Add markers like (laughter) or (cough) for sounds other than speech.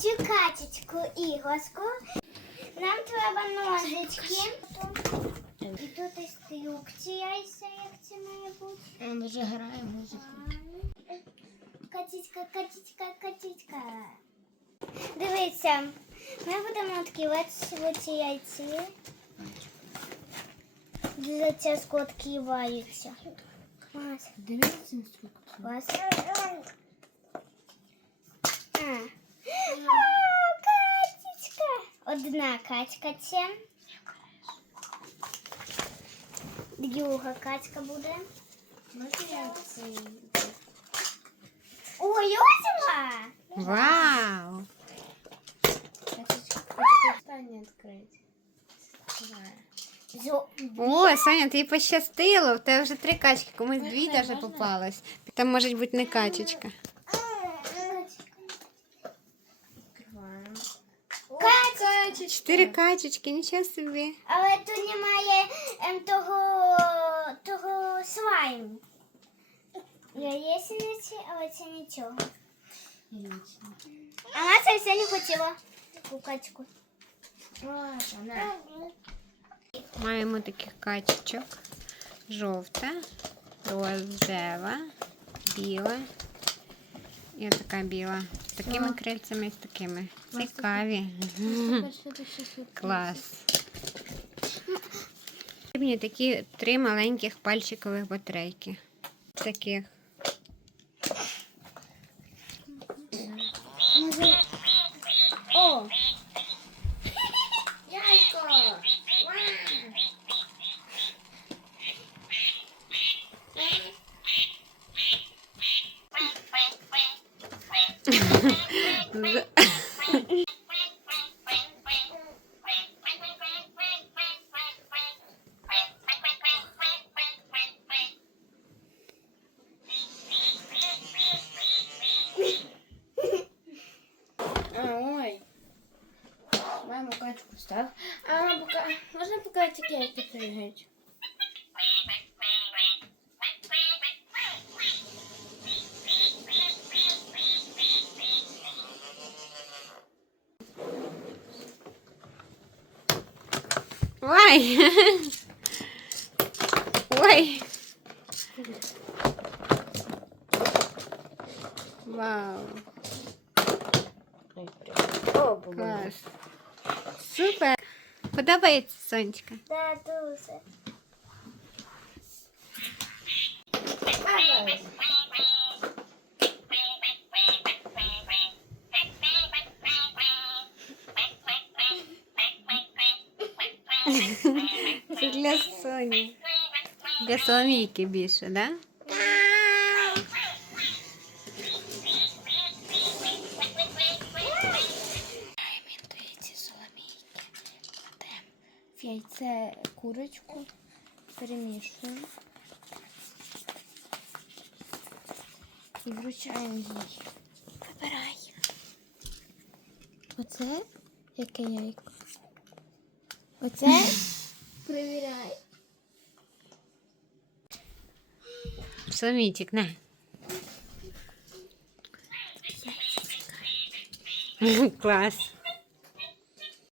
таку іграшку. Нам треба ножички. І тут інструкція, як це має бути. Він вже грає музику. Катічка, катічка, катічка. Дивіться, ми будемо відкривати ці яйці. Дуже тяжко відкриваються. Дивіться інструкцію. А. Одна качка це. Друга качка буде. Ой, озеро! Вау! Останнє відкрити. О, Саня, тобі пощастило. В тебе вже три качки, комусь дві можна? попалось. Там може бути не качечка. Качечка. Чотири качечки, нічого собі. Але тут немає ем, того, того слайму. Я є синиці, але це нічого. Лічно. А Мася все не хотіла таку качку. Ось вона. Маємо таких качечок. Жовта, рожева, біла і така біла. Такими крильцями і з такими. Цікаві. Клас. Мені такі три маленьких пальчикових батарейки. Таких. Маємо качку став. А, пока... Можна поки ці яйки пригають? Ой! Ой! Вау! О, Клас! Супер! Подобається сонечка? Да, дуже. Це для Соні. Для Соломійки більше, да? Яйце курочку, перемішуємо і вручаємо їй. Вибирай. Оце яке яйко? Оце? (laughs) Перевіряй. Соломійчик, на. Клас.